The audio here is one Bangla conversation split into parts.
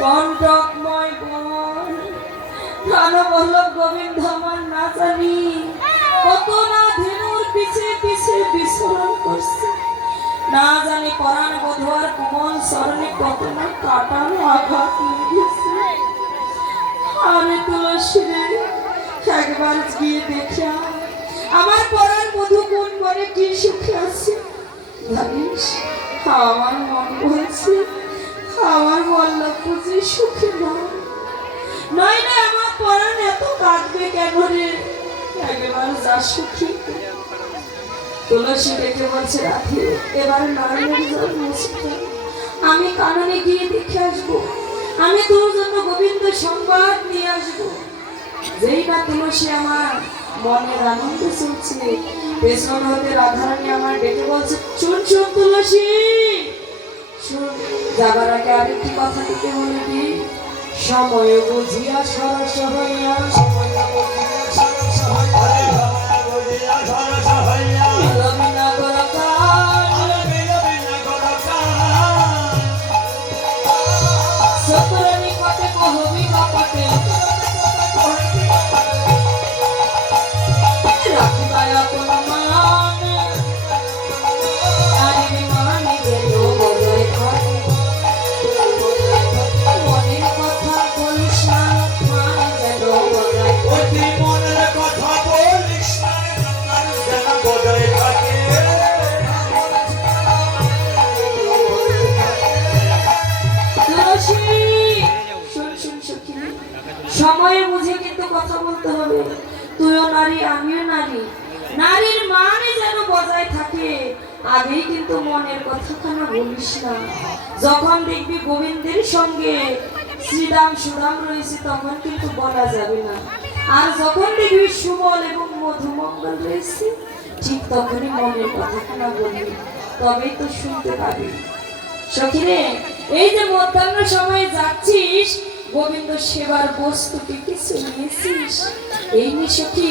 কণ্ঠময় বন প্রাণবল্লভ গোবিন্দ আমার না জানি। কত না ধেনুর পিছে পিছে বিচরণ করছে। না জানি পরাণ বধুয়ার কোমল স্মরণে কত না কাটানো আঘাত লেগেছে। আরে তুলসী একবার গিয়ে দেখে আমার পরাণ বধু কোন করে কি সুখে আছে? জানিস আমার মন বলছে আমার বল্লভপুর যে সুখে নয় না আমার পরাণ এত কাঁদবে কেন রে? একবার যা সুখী। তুলসী ডেকে বলছে রাখি এবার নারায়ণের জল আমি কাননে গিয়ে দেখে আসব। আমি তোর জন্য গোবিন্দ সংবাদ নিয়ে আসব। যেই না তুলসী আমার মনের আনন্দ চলছে। পেছন হতে রাধারানী আমার ডেকে বলছে শুন শুন তুলসী! যাবার আগে আরেকটি কথা দিতে বলে দি সময় বুঝিয়া সরস হইয়া সময় বুঝিয়া সরস হইয়া যখন দেখবি গোবিন্দের সঙ্গে শ্রীরাম সুরাম রয়েছে, তখন কিন্তু বলা যাবে না। আর যখন দেখবি সুবল এবং মধুমঙ্গল রয়েছে, ঠিক তখনই মনের কথাখানা বলবি, তবেই তো শুনতে পাবি। সখিরে, এই যে মধ্যাহ্ন সময়ে যাচ্ছিস, গোবিন্দ সেবার বস্তুটি কিছু নিয়েছিস এই নি সখী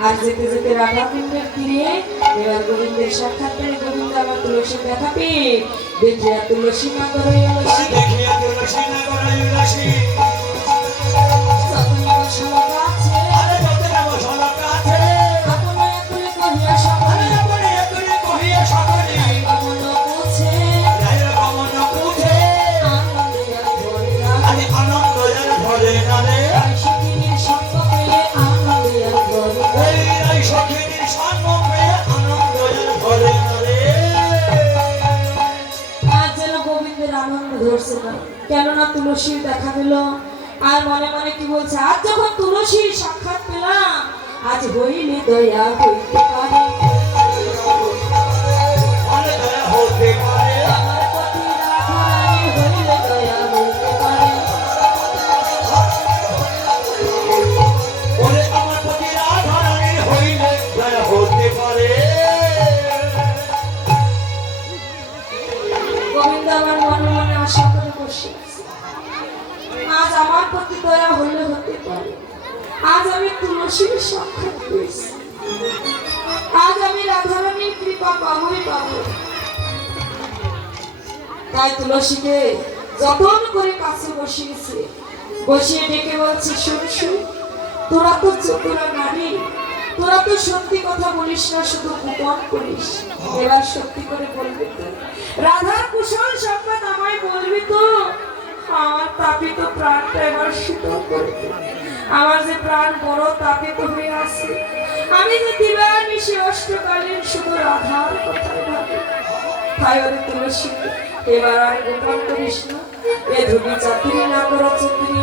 আর যেতে যেতে রাধা কুণ্ডের তীরে এবার গোবিন্দের সাক্ষাৎ পেয়ে গোবিন্দ আমার তুলসী দেখা পেয়ে দেখিয়া তুলসী না করে তুলসী তুলসীর দেখা পেল আর মনে মনে কি বলছে আজ যখন তুলসীর সাক্ষাৎ পেলাম, আজ হইলে দয়া হইতে পারে আজ আমি তুলসীর সাক্ষাৎ পেয়েছি আজ আমি রাধারানীর কৃপা পাবই পাবো। তাই তুলসীকে যতন করে কাছে বসিয়েছে, বসিয়ে ডেকে বলছে, শুন তোরা তো চতুরা নারী, তোরা তো সত্যি কথা বলিস না, শুধু গোপন করিস। এবার সত্যি করে বলবি তো। রাধার কুশল সংবাদ আমায় বলবি তো? আমার তো প্রাণটা এবার শীতল করে আমার যে প্রাণ বড় তাপিত হয়ে আছে। আমি যে দিবানি সে অষ্টকালীন শুধু রাধার কথাই ভাবি। তাই তুলসী এবার আর গোপাল কৃষ্ণ এ ধুবি চাকরি না করো চাকরি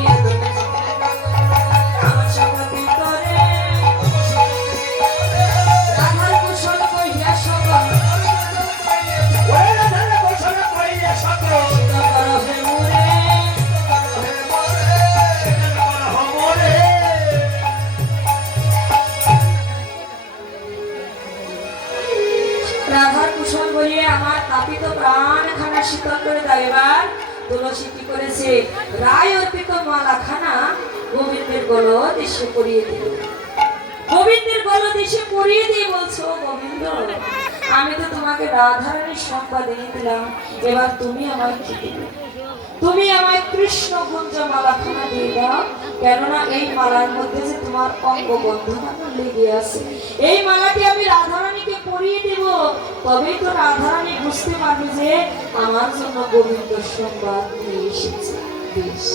এবার তুমি আমায় কি তুমি আমায় কৃষ্ণ গুঞ্জ মালাখানা দিয়ে দাও, কেননা এই মালার মধ্যে যে তোমার অঙ্গ বন্ধনা লেগে আছে। এই মালাটি আমি রাধারানীকে পরিয়ে দেব। তবেই তো রাধারানী বুঝতে পারবে যে আমার জন্য গোবিন্দ সংবাদ নিয়ে এসেছে বেশ।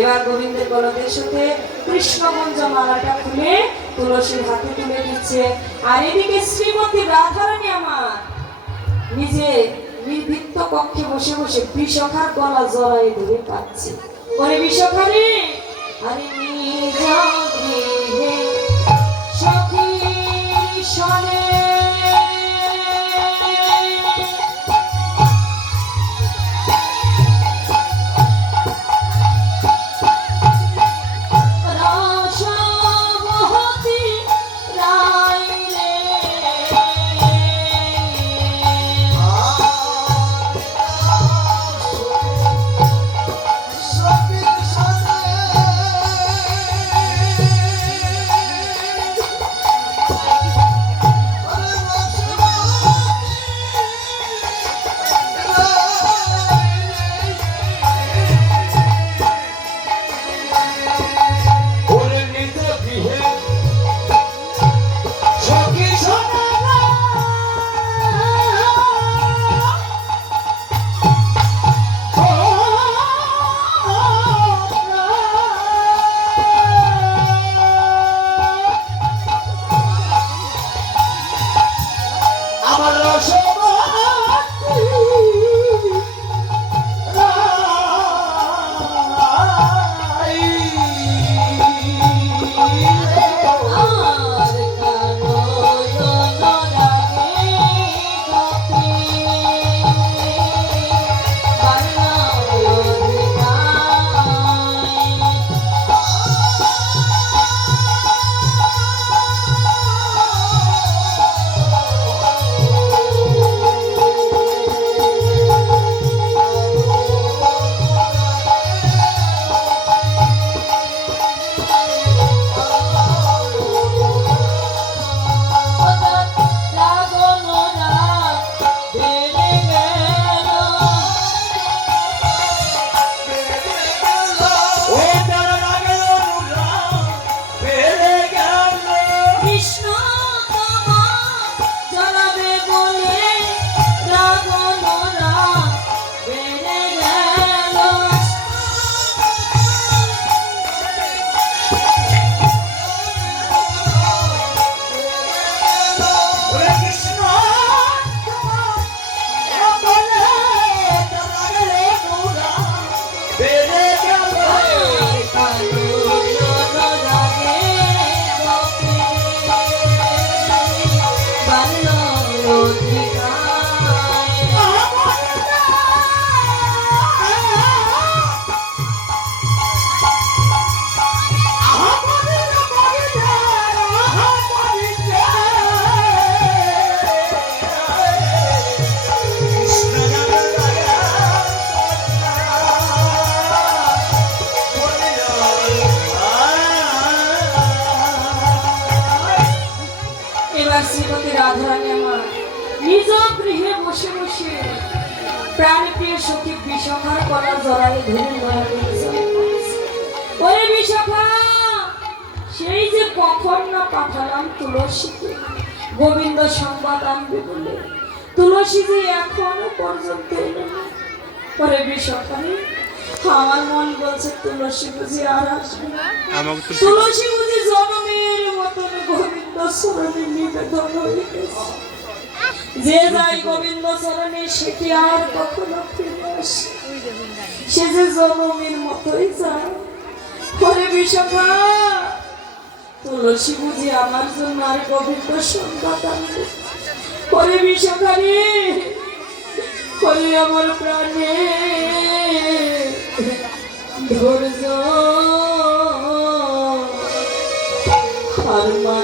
এবার গোবিন্দের গলদের সাথে কৃষ্ণগঞ্জ মালাটা খুলে তুলসীর হাতে তুলে দিচ্ছে। আর এদিকে শ্রীমতী রাধারানী আমার নিজে নির্বৃত্ত কক্ষে বসে বসে বিষখার গলা জড়াই ধরে পাচ্ছে ওরে বিষখারে আরে নিজ গৃহে সখী, সনে পাঠালাম তুলসীকে গোবিন্দ সংবাদ আনবে বলে। তুলসী যে এখনও পর্যন্ত এলো। পরে আমার মন বলছে তুলসী বুঝি আর আসবে তুলসী বুঝি জনমের মতন গোবিন্দ স্মরণে নিবেদন হয়ে গেছে যে যাই গোবিন্দ আর কখনো ফিরে আসে? সে যে জনমের মতোই যায়। পরে বিশাখা তুলসী বুঝি আমার জন্য আর পবিত্র সন্তান হরে বিষকারী হরে আমার প্রাণে। ধৈর্য। আর মা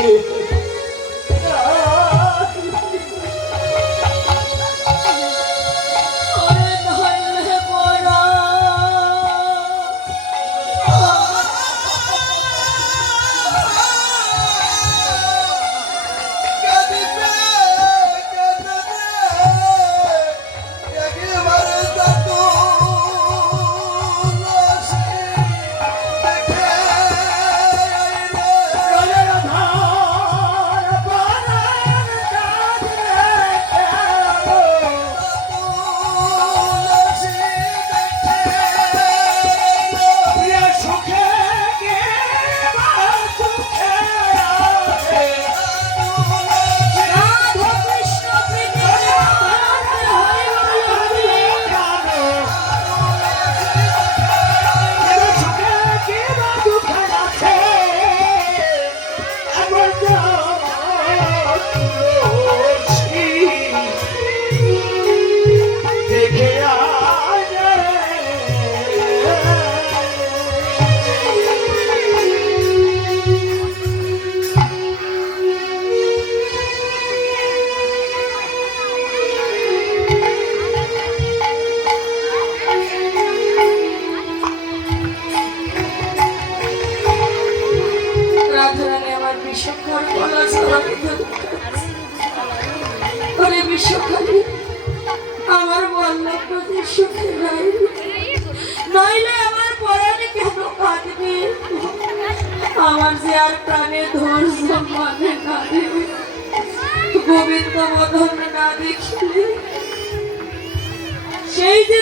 Yeah.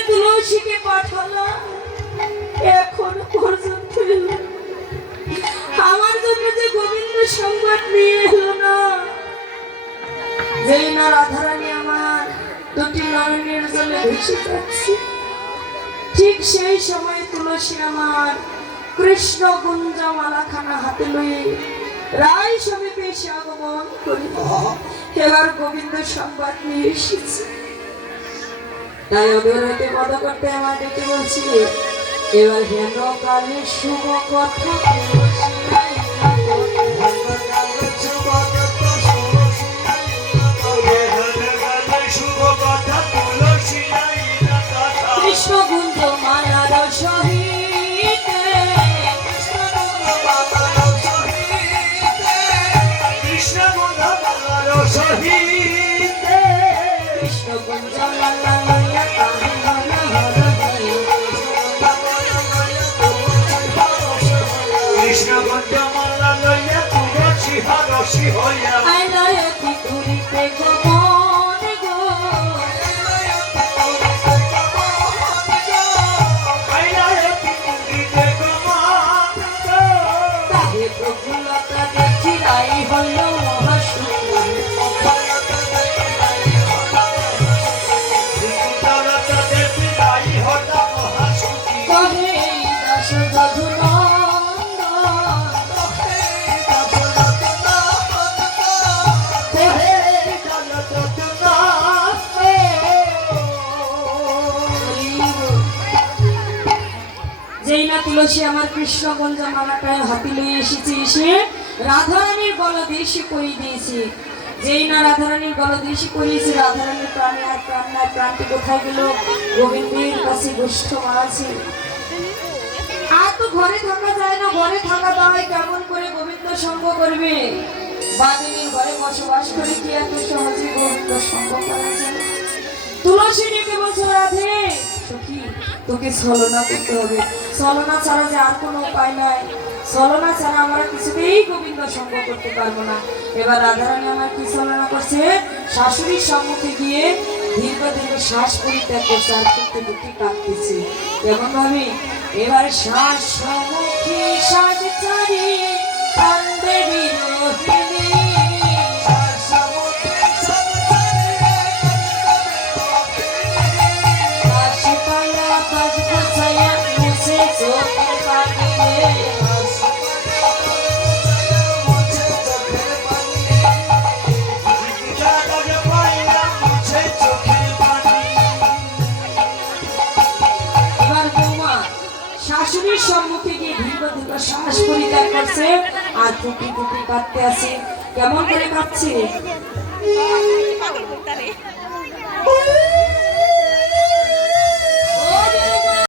তুলসীকে পাঠালাম এখন পর্যন্ত আমার জন্য যে গোবিন্দ সংবাদ নিয়ে এলো না, যেই না রাধারানী আমার দুটি নয়নের জলে ভেসে যাচ্ছে, ঠিক সেই সময় তুলসী আমার কৃষ্ণ গুঞ্জ মালাখানা হাতে লয়ে রায় সমীপে এসে আগমন করিল। এবার গোবিন্দ সংবাদ নিয়ে এসেছে। তাই ওদের হইতে পদ করতে আমার ডেকে বলছি। এবার হেন কালে শুভ কথা কৃষ্ণগঞ্জ মালাটায় হাতি লয়ে এসেছে এসে রাধারানীর গলদেশে করে দিয়েছে। যেই না রাধারানীর গলদেশে করিয়েছে রাধারানীর প্রাণে আর প্রাণ নাই, প্রাণটি কোথায় গেল? গোবিন্দের কাছে গোষ্ঠ আছে আর তো ঘরে থাকা যায় না, ঘরে থাকা দাওয়ায় কেমন করে গোবিন্দ সঙ্গ করবে? বাদিনীর ঘরে বসবাস করে কি এত সহজে গোবিন্দ সঙ্গ করা যায় তুলসী বলছো, রাধে, সখী তোকে ছলনা করতে হবে। ছলনা ছাড়া যে আর কোনো উপায় নাই। ছলনা ছাড়া আমরা কিছুতেই গোবিন্দ সঙ্গ করতে পারব না। এবার রাধারানী আমার কি ছলনা করছে? শাশুড়ির সম্মুখে গিয়ে দীর্ঘ দীর্ঘ শ্বাস পরিত্যাগ করছে আর করতে বুকে কাঁপতেছে কেমন ভাবে? এবার শ্বাস সম্মুখে শ্বাস ছাড়ি কান্দে Amém.